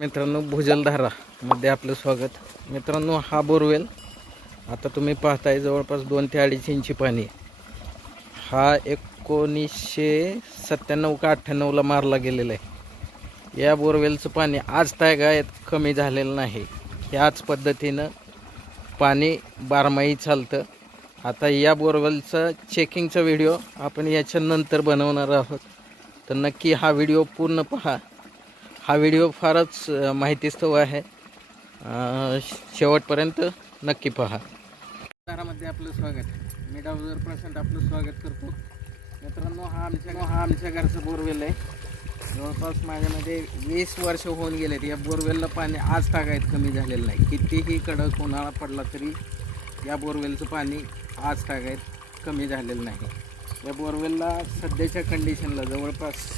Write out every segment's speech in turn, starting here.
मित्रांनो भुजलधारा मध्ये आपलं स्वागत. मित्रांनो हा बोरवेल. आता तुम्ही पाहताय जवळपास दोन ते अडीच इंची पाणी. हा एकोणीसशे सत्त्याण्णव का अठ्ठ्याण्णवला मारला गेलेला आहे. या बोरवेलचं पाणी आज तागायत कमी झालेलं नाही. याच पद्धतीनं पाणी बारमाही चालतं. आता या बोरवेलचं चेकिंगचा व्हिडिओ आपण याच्यानंतर बनवणार आहोत. तर नक्की हा व्हिडिओ पूर्ण पहा. हा व्हिडिओ फारच माहितीस्तव आहे. शेवटपर्यंत नक्की पहा. दारामध्ये आपलं स्वागत. मी डावजर प्रशांत आपलं स्वागत करतो. मित्रांनो हा आमच्या हा आमच्या घरचं बोरवेल आहे. जवळपास माझ्यामध्ये वीस वर्ष होऊन गेलेत. या बोरवेलला पाणी आज टाकायत कमी झालेलं नाही. कितीही कडक उन्हाळा पडला तरी या बोरवेलचं पाणी आज टाकायत कमी झालेलं नाही. या बोरवेलला सध्याच्या कंडिशनला जवळपास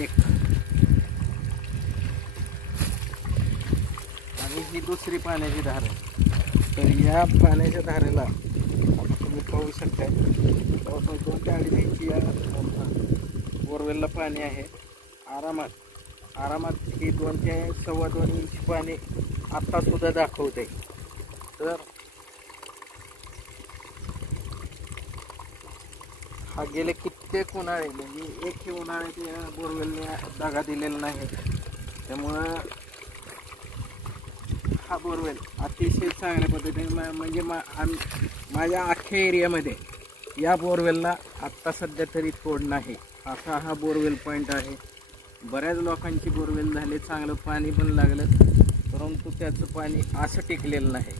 एक. आणि ही दुसरी पाण्याची धार आहे. तर या पाण्याच्या धारेला आता तुम्ही पाहू शकताय जवळपास दोन ते अडीच इंची या बोरवेलला पाणी आहे. आरामात आरामात ही दोन ते सव्वा दोन इंच पाणी आत्तासुद्धा दाखवते. तर हा गेले कित्येक उन्हाळे म्हणजे एकही उन्हाळ्यात या बोरवेलने जागा दिलेला नाही. त्यामुळं हा बोरवेल अतिशय चांगल्या पद्धतीने म्हणजे मा आम माझ्या अख्ख्या एरियामध्ये या बोरवेलला आत्ता सध्या तरी तोड नाही. असा हा बोरवेल पॉईंट आहे. बऱ्याच लोकांची बोरवेल झाले चांगलं पाणी पण लागलं परंतु त्याचं पाणी असं टिकलेलं नाही.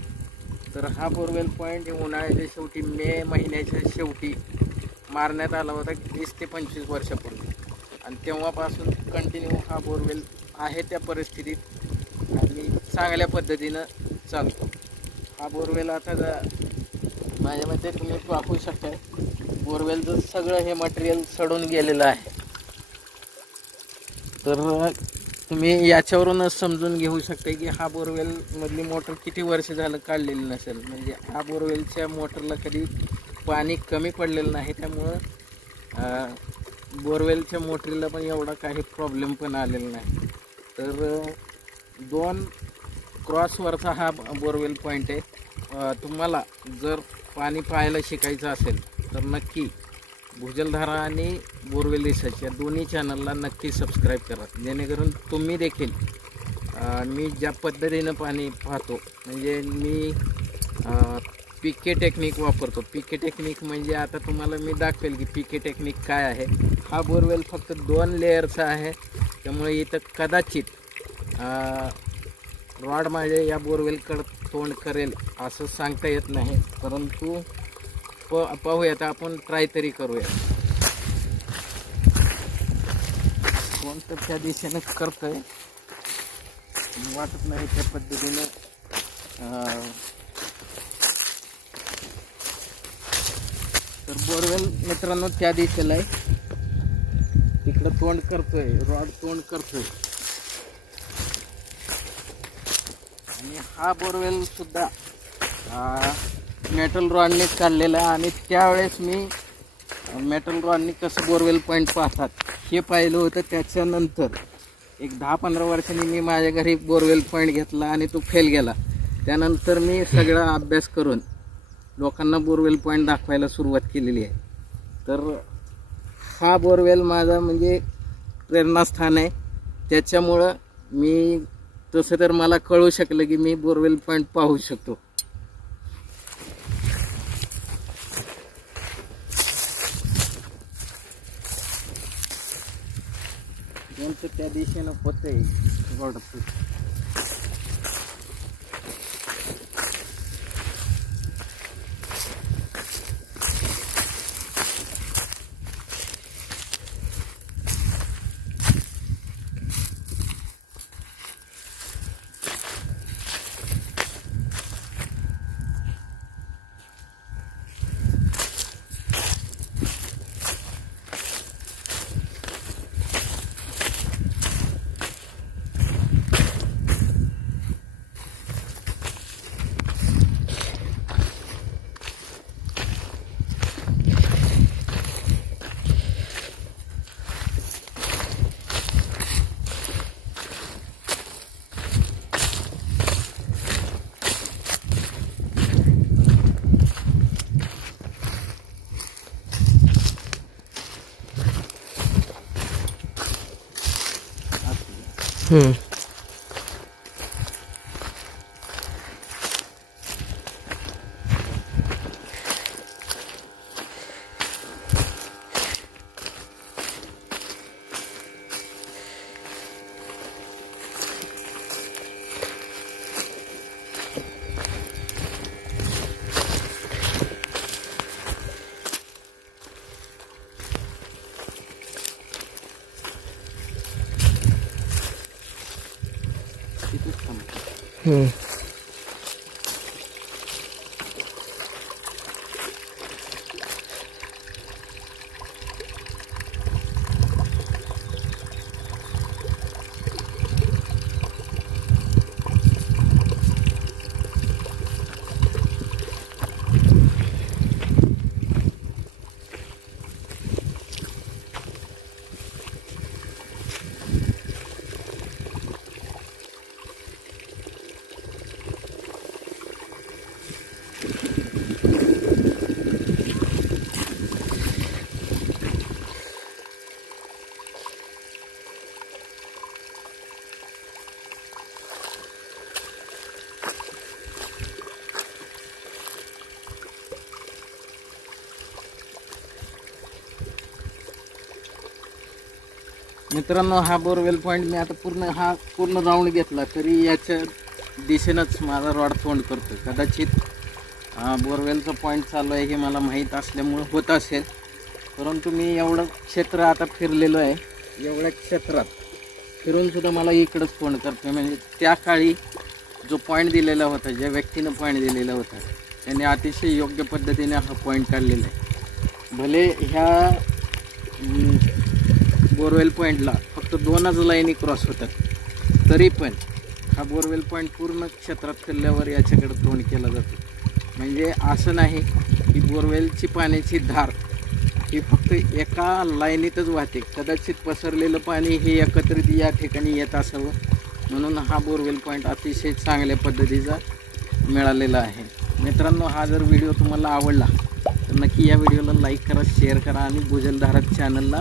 तर हा बोरवेल पॉईंट उन्हाळ्याच्या शेवटी मे महिन्याच्या शेवटी मारण्यात आला होता वीस ते पंचवीस वर्षापूर्वी. आणि तेव्हापासून कंटिन्यू हा बोरवेल आहे त्या परिस्थितीत. आणि चांगल्या पद्धतीनं चालतो. हा बोरवेल आता जा- माझ्या मते तुम्ही वापरू शकता बोरवेलचं सगळं हे मटेरियल सडून गेलेलं आहे. तर तुम्ही याच्यावरूनच समजून घेऊ शकता की हा बोरवेलमधली मोटर किती वर्ष झालं काढलेली नसेल. म्हणजे हा बोरवेलच्या मोटरला कधी पाणी कमी पडलेलं नाही त्यामुळं बोरवेलच्या मोटरीला पण एवढा काही प्रॉब्लेम पण आलेला नाही. तर दोन क्रॉसवरचा हा बोरवेल पॉईंट आहे. तुम्हाला जर पाणी पाहायला शिकायचं असेल तर नक्की भुजलधारा आणि बोरवेल रिसर्च या दोन्ही चॅनलला नक्की सबस्क्राईब करा. जेणेकरून तुम्ही देखील मी ज्या पद्धतीनं पाणी पाहतो म्हणजे मी पी के टेक्निक वापरतो. पी के टेक्निक म्हणजे आता तुम्हाला मी दाखवेल की पी के टेक्निक काय आहे. हा बोरवेल फक्त दोन लेअरचा आहे. त्यामुळे इथं कदाचित रॉड माझे या बोरवेलकडं तोंड करेल असं सांगता येत नाही. परंतु प पाहूयात आपण ट्राय तरी करूया. कोणतं त्या दिशेनं करतंय. वाटत नाही त्या पद्धतीनं तर बोरवेल मित्रांनो त्या दिशेला आहे. तिकडं तोंड करतोय रॉड तोंड करतोय. आणि हा बोरवेल सुद्धा मेटल रॉडने काढलेला आहे. आणि त्यावेळेस मी मेटल रॉडने कसं बोरवेल पॉईंट पाहतात हे पाहिलं होतं त्याच्यानंतर. एक दहा पंधरा वर्षांनी मी माझ्या घरी बोरवेल पॉईंट घेतला आणि तो फेल गेला. त्यानंतर मी सगळा अभ्यास करून लोकांना बोरवेल पॉईंट दाखवायला सुरुवात केलेली आहे. तर हा बोरवेल माझा म्हणजे प्रेरणास्थान आहे. त्याच्यामुळं मी तसं तर मला कळू शकलं की मी बोरवेल पॉईंट पाहू शकतो. त्या दिशेनं होतंय. वाढत Hmm. Hmm. मित्रांनो हा बोरवेल पॉईंट मी आता पूर्ण हा पूर्ण राऊंड घेतला तरी याच्या दिशेनंच माझा रॉड तोंड करतो कदाचित बोरवेलचा पॉईंट चालू आहे हे मला माहीत असल्यामुळं होत असेल. परंतु मी एवढं क्षेत्र आता फिरलेलो आहे एवढ्या क्षेत्रात फिरूनसुद्धा मला इकडंच तोंड करतो म्हणजे त्या काळी जो पॉईंट दिलेला होता ज्या व्यक्तीनं पॉईंट दिलेला होता त्याने अतिशय योग्य पद्धतीने हा पॉईंट काढलेला आहे. भले ह्या बोरवेल पॉईंटला फक्त दोनच लाईनी क्रॉस होतात. तरी पण हा बोरवेल पॉईंट पूर्ण क्षेत्रात फिरल्यावर याच्याकडे तोंड केला जातो. म्हणजे असं नाही की बोरवेलची पाण्याची धार ही फक्त एका लाईनीतच वाहते. कदाचित पसरलेलं पाणी हे एकत्रित या ठिकाणी येत असावं. म्हणून हा बोरवेल पॉईंट अतिशय चांगल्या पद्धतीचा मिळालेला आहे. मित्रांनो हा जर व्हिडिओ तुम्हाला आवडला तर नक्की या व्हिडिओला लाईक करा शेअर करा आणि गुजलधारक चॅनलला